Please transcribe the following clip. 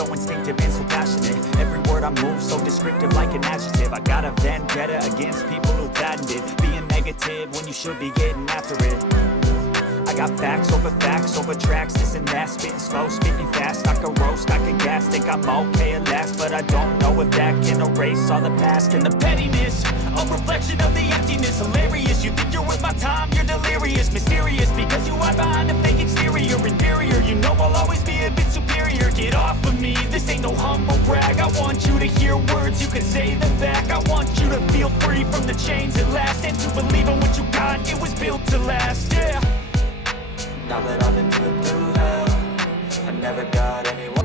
so instinctive and so passionate. Every word I move so descriptive like an adjective. I got a vendetta against people who patented being negative when you should be getting after it. I got facts over tracks, this and that. Spitting slow, spitting fast, I can roast, I can gas. Think I'm okay at last, but I don't know if that can erase all the past. And the pettiness, a reflection of the emptiness. Hilarious, you think you're worth my time, you're delirious. Mysterious, because you hide behind a fake exterior. Inferior, you know I'll always be a bit superior. Get off of me, this ain't no humble brag. I want you to hear words, you can say them back. I want you to feel free from the chains at last, and to believe in what you got, it was built to last, yeah. Now that I've been put through hell, I never got anyone